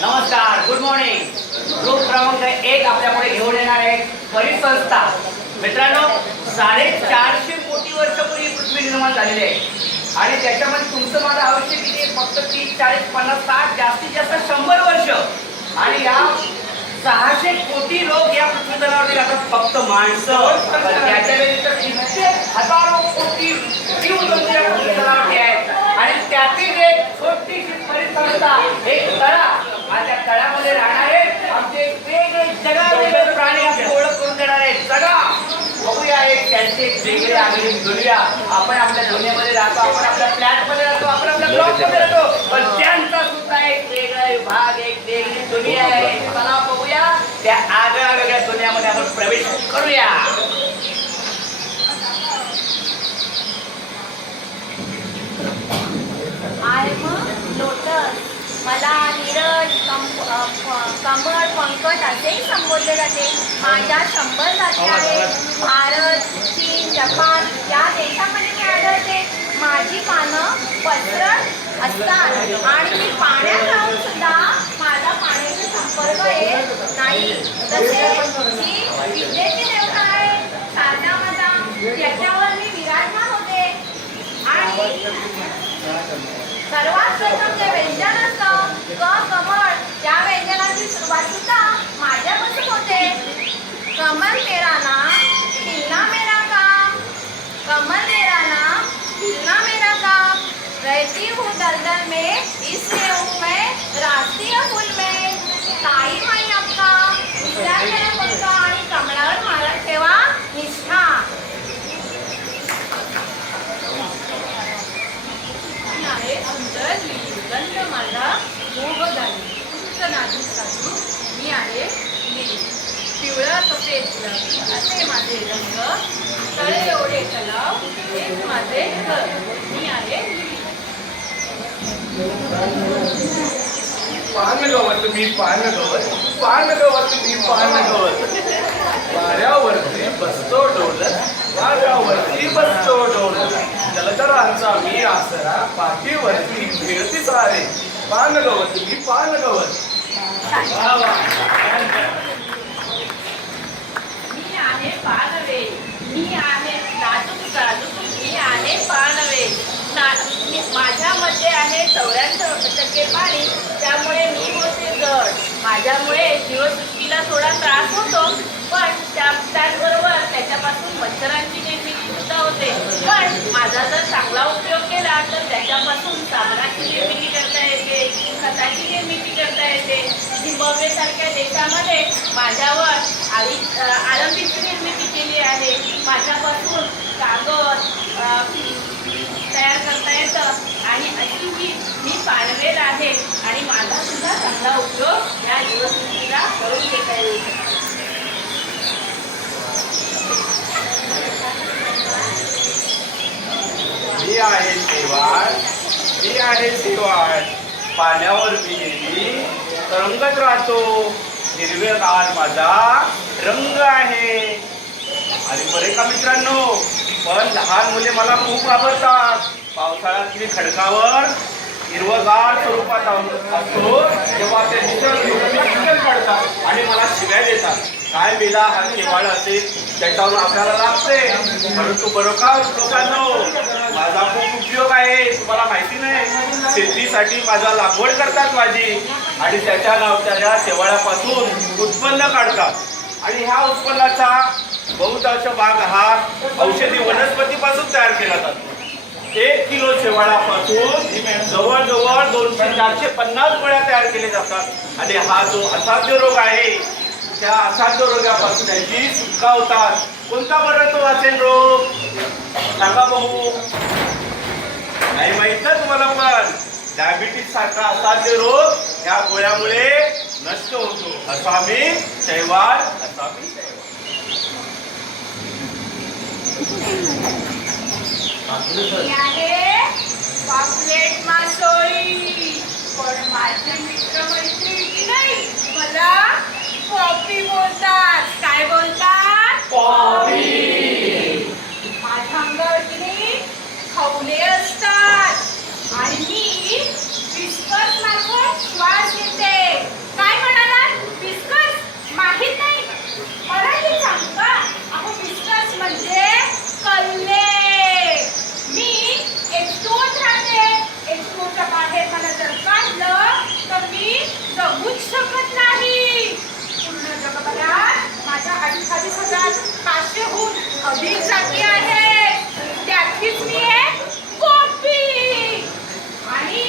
नमस्कार good morning group क्रमांक एक आपल्यापुढे घेऊन येणार आहे. परिसंस्था मित्रांनो साडेचारशे कोटी वर्षापूर्वी पृथ्वी निर्माण झालेली आहे. आणि त्याच्यामध्ये तुमचं माझं आयुष्य किती फक्त तीस चाळीस पन्नास साठ जास्तीत जास्त शंभर वर्ष. आणि या सहाशे कोटी लोक या पृथ्वी तलावरती राहतात. फक्त माणसं. त्याच्या व्यतिरिक्त कित्येक हजारो कोटी जीव जंतू या पृथ्वी तलावरती आहेत. आणि त्यातील एक छोटीशी परिसंस्था एक तळा. आणि त्या तळ्यामध्ये राहणारे आमचे वेगळे जगावेगळे प्राणी आपली ओळख करून देणार आहेत जगा. बघूया एक त्यांचे वेगळे दुनिया. आपण आपल्या दुनियेमध्ये राहतो आपण आपल्या फ्लॅटमध्ये राहतो आपण आपल्या ब्लॉकमध्ये राहतो. पण त्यांचा सुद्धा एक वेगळा भाग एक वेगळी दुनिया आहे. त्या आगळ्या वेगळ्या दुनियामध्ये आपण प्रवेश करूया. मला नीरज कमळ पंकज असेही संबोधले जाते. माझ्या शंभर जाती आहेत. भारत चीन जपान या देशामध्ये मी आढळते. माझी पानं पसरट असतात आणि मी पाण्यात राहून सुद्धा माझा आहे. नाही तसे मी विद्येचे देवता आहे. शारदा माता त्याच्यावर मी विराजमान होते. आणि सर्वात प्रथम जे व्यंजन असतं क कमळ त्या व्यंजनाची सुरुवात सुद्धा माझ्यापासून होते. कमल मेरा नाम किल्ला मेरा काम कमल मेरा नाम रहती हूँ दलदल में इसलिए हूँ मैं राष्ट्रीय फूल में। ताई माई आपका विचार करा फक्त आणि कमळावर मला ठेवा निष्ठा। आहे अंतर गंध माझा मोह झाली उंच नाही साधू मी आहे लिली पिवळा सफेद गुलाबी असे माझे रंग तळे एवढे तलाव हेच माझे घर। पानगवत मी पानगवत पानगवत मी पानगवत वाऱ्यावरती बसतो डोलत वाऱ्यावरती बसतो डोलत जलचरांचा मी आसरा पाठीवरती फिरती सारे पानगवत मी पानगवत वा मी आहे पानवे मी आहे नाजूक साजूक मी आहे पान ना मी- आहे चौऱ्याण्णव टक्के पाणी त्यामुळे मी होते जड माझ्यामुळे जीवसृष्टीला थोडा त्रास होतो पण त्या त्याचबरोबर त्याच्यापासून मच्छरांची निर्मिती सुद्धा होते. पण माझा जर चांगला उपयोग केला तर त्याच्यापासून साबणाची निर्मिती करता येते खताची निर्मिती करता येते. झिम्बाब्वेसारख्या देशामध्ये माझ्यावर आळी आलंबीची आळंबीची निर्मिती केली आहे. माझ्यापासून कागद अ, तयार करता येतं दिवशी मी पानवेल आहे आणि माझा सुद्धा चांगला उपयोग या दिवसला करून घेता येऊ शकतो. मी आहे शेवाळ. मी आहे शेवाळ. पाण्यावर मी नेहमी रंगत राहतो. हिरवेगार माझा रंग आहे. आणि बरे का मित्रांनो? पण लहान मुले मला खूप आवडतात. पावसाळ्यात मी खडकावर हिरवगार स्वरूपात असतो तेव्हा ते निसर्ग पडतात काढतात आणि मला शिव्या देतात. काय मेला हा केवाळ असेल त्याच्यावर आपल्याला लागते. परंतु बरोबर लोकांनो? माझा खूप उपयोग आहे. तुम्हाला माहिती नाही. शेतीसाठी माझा लागवड करतात माझी. आणि त्याच्या नाव त्या शेवाळ्यापासून उत्पन्न काढतात. आणि ह्या उत्पन्नाचा बहुतांश भाग हा औषधी वनस्पतीपासून तयार केला जातो. एक किलो शेवाळापासून जवळजवळ दोनशे चारशे पन्नास गोळ्या तयार केल्या जातात. आणि हा जो असाध्य रोग आहे त्या असाध्य रोगापासून त्याची सुटका होतात. कोणता बरं तो असेल रोग? सांगा बघू. नाही माहीत ना तुम्हाला पण. डायबिटीस सारखा असाध्य रोग या गोळ्यामुळे नष्ट होतो. असा मी शैवाल असा मी शैवाल पापलेट मासोळी पण माझे मित्र मैत्रिणी नाही मला कॉफी बोलतात. काय बोलतात? कॉफी माझ्या अंगावरती खवले असतात आणि मी बिस्कट मार्फत श्वास घेते काय म्हणालात बिस्कट माहीत नाही मला सांग जगूच शकत नाही. पूर्ण जगभरात माझ्या अठ्ठावीस हजार पाचशेहून अधिक जाती आहे त्यातलीच मी आहे आणि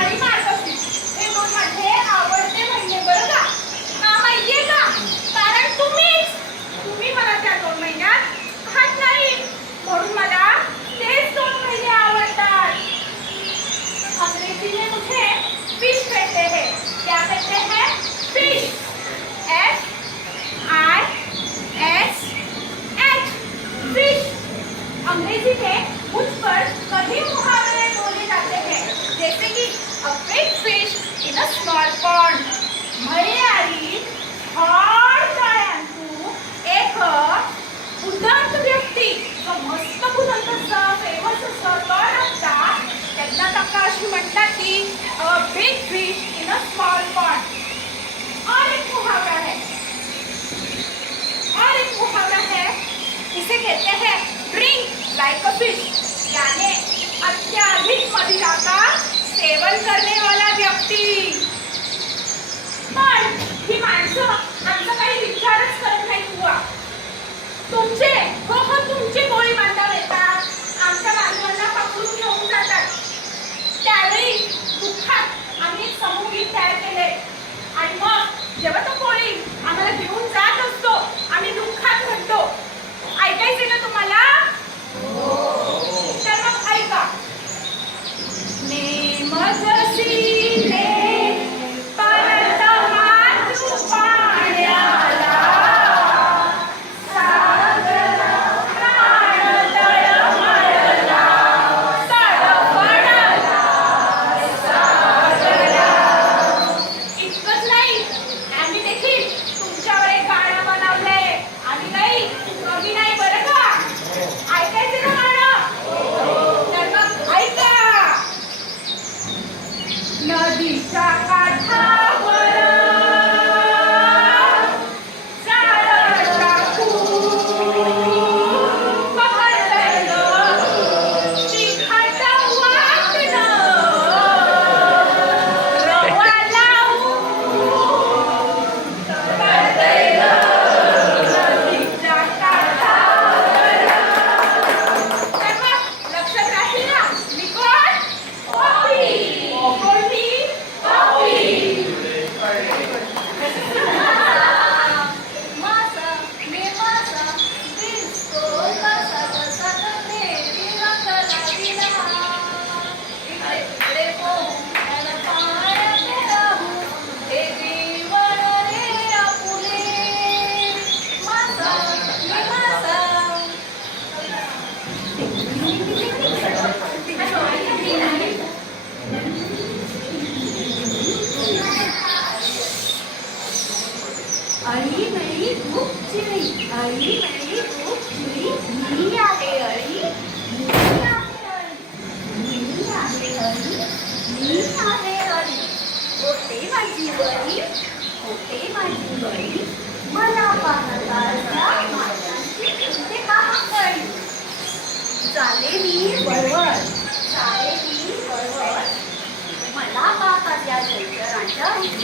आणि माझे आवडते बरं का? हा का? कारण तुम्हीच तुम्ही मला त्या दोन महिन्यात नाही. म्हणून मला कहते हैं fish F I S H fish अंग्रेज़ी में मुझ पर कभी मुहावरे बोले जाते हैं। जैसे कि a big fish in a small pond Malayali हॉर्नायांतू एक उदंत व्यक्ती, जो मस्त उदंत असं फ़ेमस असं तर आता तेन्ना ताका अशी म्हणतात की big fish in a small pond और एक मुहावरा है। और एक मुहावरा है। इसे कहते हैं ड्रिंक लाइक अ फिश यानी अत्याधिक मदिरा का सेवन करने वाला व्यक्ती। पण ही माणसं आमचा काही विचारच करत नाही बुवा। तुमचे हो हो तुमचे गोळी बांधाव येतात आमच्या बांधवांना पकडून घेऊन जातात त्यावेळी दुःखात आम्ही एक समूहगीत तयार केले. आणि मग जेव्हा तो कोळी आम्हाला घेऊन जात असतो आम्ही दुःखात म्हणतो ऐकायचे ना तुम्हाला? तर मग ऐका. नेमजसीने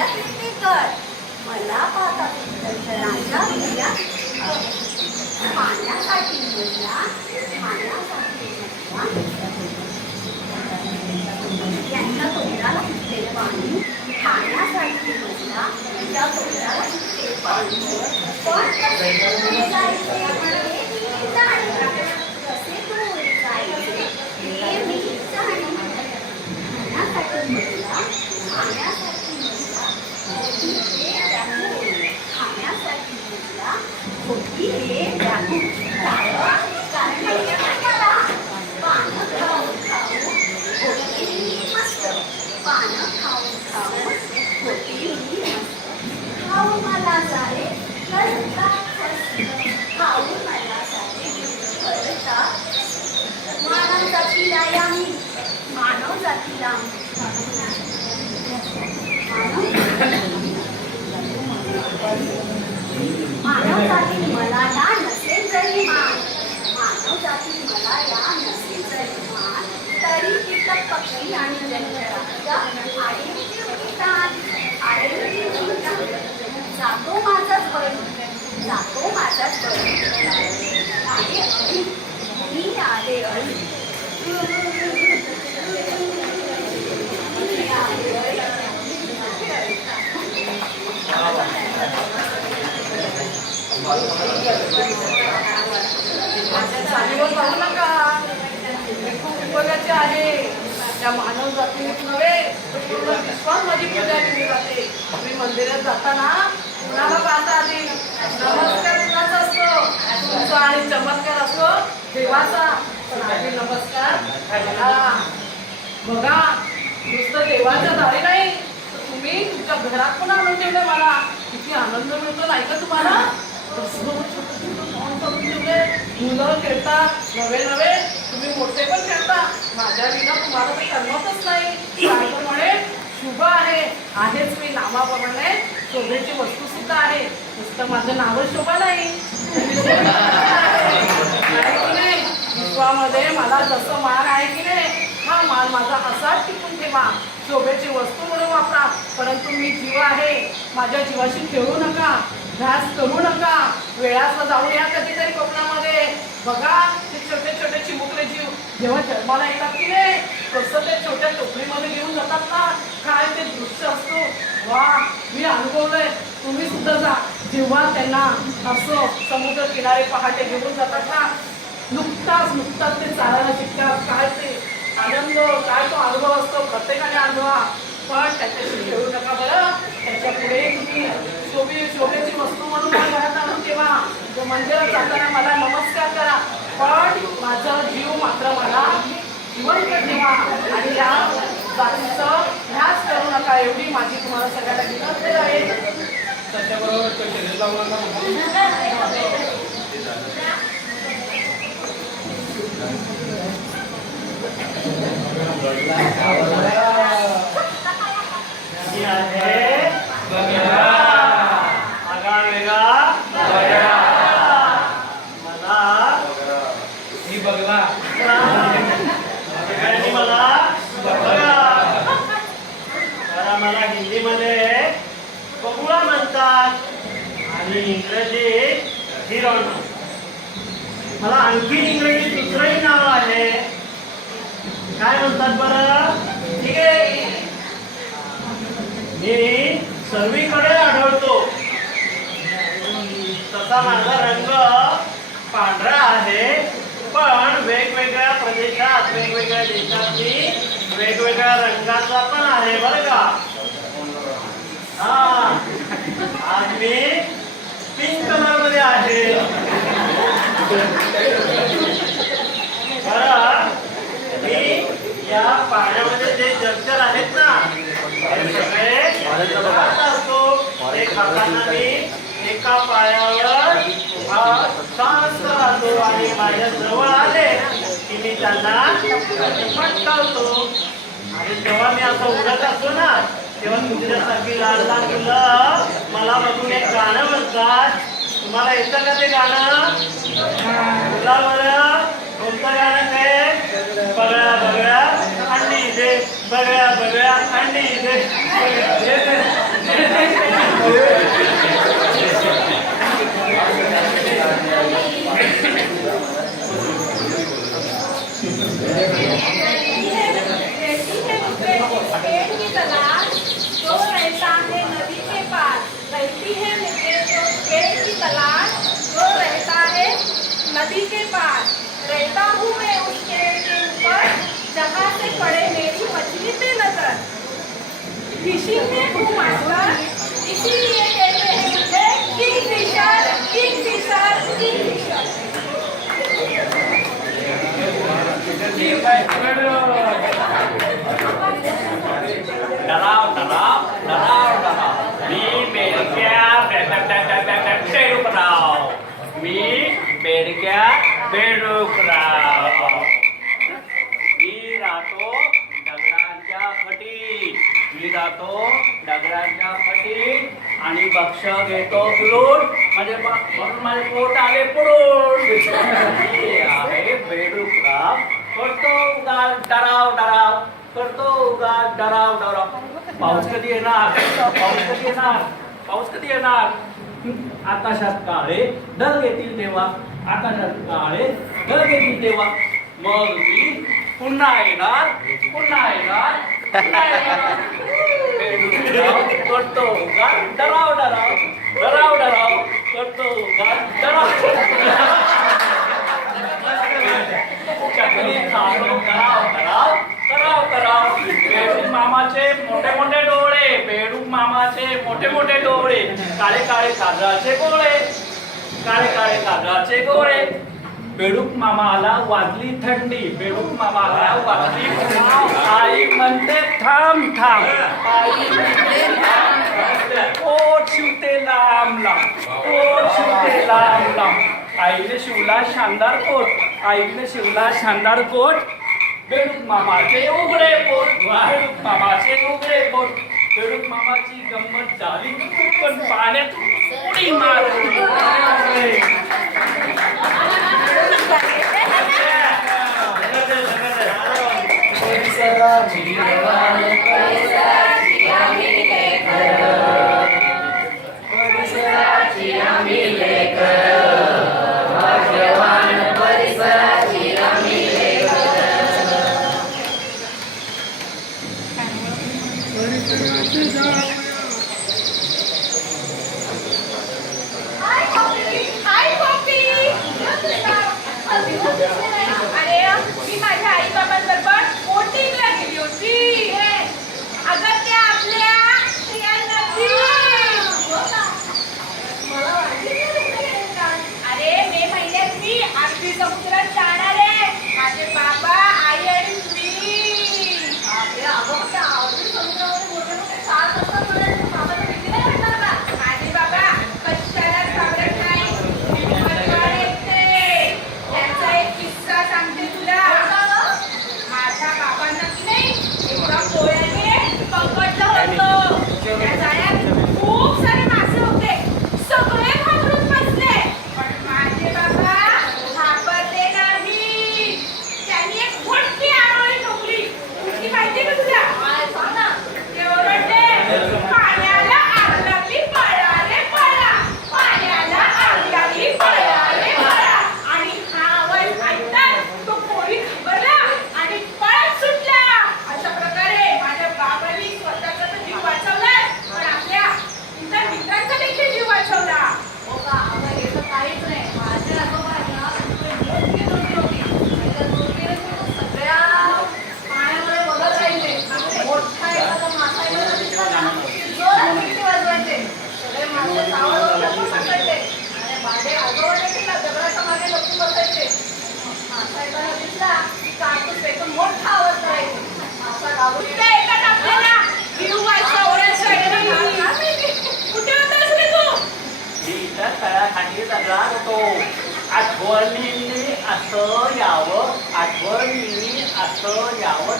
शंकरांच्या कर मला पाहता पाण्यासाठी म्हणला पाण्यासाठी म्हणला यांच्या तोंडाला सुटलेलं पाणी खाण्यासाठी म्हणला तोंडाला सुटलेलं पाणी पण कसे जायचे हे मी जाणे. कसे दूर जायचे हे मी जाणे. खाण्यासाठी म्हणला खाण्यासाठी मानव जातीला मानव जातीला मानव जाती मला या नसेल जरी मान. मानव जाती मला या नसेल जरी मान. तरी कीटक पक्षी आणि जलचरांच्या आळीची उडतात उडतात जातो माझाच बळी जातो माझाच बळी आहे अळी मी आले अळी मी आले अळी चालीवर जाऊ नका हे खूप उपयोगाचे आहे त्या मानव जातीनेच नव्हे विश्वास माझी पूजा केली जाते तुम्ही मंदिरात जाताना कुणाला पाहता आधी नमस्कार कुणाचा असतो तुमचा आणि चमत्कार असतो देवाचा पण हा. बघा नुसतं देवाच्या दारी नाही तुम्ही तुमच्या घरात पण आणून ठेवले मला किती आनंद मिळतो नाही का तुम्हाला छोटं छोटं करून मुलं खेळता नवे नवे तुम्ही मोठे पण खेळता माझ्या विना तुम्हाला तर करमतच नाही सारखं म्हणे शुभ आहे आहेच मी नावाप्रमाणे शोभेची वस्तू सुद्धा आहे नुसतं माझं नावच शोभा नाही नाही विश्वामध्ये मला जसं मान आहे की नाही हा माल माझा असाच टिकून ठेवा. शोभेची वस्तू म्हणून वापरा. परंतु मी जीव आहे. माझ्या जीवाशी खेळू नका. ध्यास करू नका. वेळाचं जाऊन या कधीतरी कोकणामध्ये. बघा ते छोटे छोटे चिमुकले जीव. जेव्हा जन्माला येतात की नाही कसं ते छोट्या टोपलीमध्ये घेऊन जातात ना. काय ते दृश्य असतो. वा मी अनुभवलंय. तुम्ही सुद्धा जा. जेव्हा त्यांना असं समुद्र किनारे पहाटे घेऊन जातात ना नुकताच नुकताच ते चालायला शिकतात. काय ते? आनंद काय तो अनुभव असतो? प्रत्येकाने अनुभवा. पण त्याच्याशी खेळू नका बरं. त्याच्या पुढे तुम्ही शोभे शोभेची वस्तू म्हणून घरात आणून ठेवा. जो मंदिरात जाताना मला नमस्कार करा. पण माझा जीव मात्र मला जिवंत ठेवा. आणि या जातीचं ह्याच करू नका एवढी माझी तुम्हाला सगळ्यांना विनंती आहे. त्याच्याबरोबर तो शरीर लावला ना. ही आहे आगळा वेगळा मला मी बघला सगळ्यांनी मला बघा. जरा मला हिंदीमध्ये बगुळा म्हणतात आणि इंग्रजीत हिरोण मला आणखी इंग्रजीत दुसरंही नाव आहे काय म्हणतात बरं? ठीक आहे. मी सर्वीकडे आढळतो. तसा माझा रंग पांढरा आहे पण वेगवेगळ्या प्रदेशात वेगवेगळ्या देशात मी वेगवेगळ्या रंगाचा पण आहे बरं का? हा. आज मी पिंक कलरमध्ये आहे. बरं. या पाण्यामध्ये जे जलचर आहेत ना असतो ते खाताना मी एका पायावर उभा शांत राहतो आणि माझ्या जवळ आले की मी त्यांना पटकावतो आणि जेव्हा मी असं उडत असतो ना तेव्हा तुझ्यासारखी लहान लहान मुलं मला बघून एक गाणं म्हणतात तुम्हाला येतं का ते गाणं? बोला बरं कोणतं गाणं काय? बगळ्या बगळ्या अंडी दे बगळ्या बगळ्या अंडी दे रहती बेडक्या बेडूकराव मी राहतो दगडांच्या फटी. मी राहतो दगडांच्या फटी आणि भक्ष घेतो उलून म्हणजे म्हणून माझे पोट आले पडून मी आहे बेडूकराव करतो उगाच डराव डराव. करतो उगा डराव डराव. पाऊस कधी येणार? पाऊस कधी येणार? पाऊस कधी येणार? आकाशात काळे ढग येतील तेव्हा. आकाशात काळे ढग येतील तेव्हा. मग मी पुन्हा येणार पुन्हा येणार पुन्हा येणार. करतो उगाच डराव डराव डराव डराव. करतो डराव चकली खातो कराव कराव कराव कराव बेडूक मामाचे मोठे मोठे डोळे बेडूक मामाचे मोठे मोठे डोळे. काळे काळे साजराचे गोळे काळे काळे कागदाचे गोळे बेडूक मामाला वाजली थंडी बेडूक मामाला वाजली थंडी. आई म्हणते थांब थांब. पोट शिवते लांब लांब. पोट शिवते लांब लांब. आईने शिवला शानदार कोट. आईने शिवला शानदार कोट. बेडूक मामाचे उघडे पोट बेडूक मामाचे उघडे पोट खेळून मामाची गंमत झाली. पण पाण्यात उडी Feliz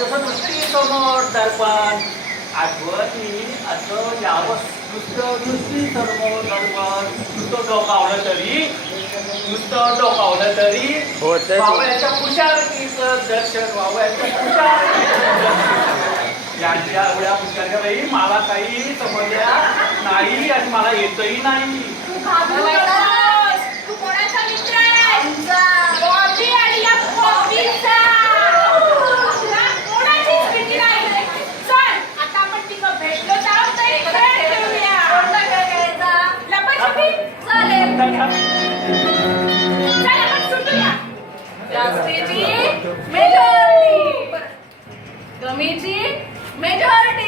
जसं नुसती समोर मग दर्पण आठवत मी असं यावं. नुसतं नुसती सर्व दर्पण नुसतं डोकावलं तरी नुसतं डोकावलं तरी हो, बाबाच्या पुषारकीचं दर्शन बाबाच्या पुषार यांच्या एवढ्या पुस्तकाच्या बाई मला काही समजल्या नाही आणि मला येतही नाही. Gamiji, majority. Gamiji, majority.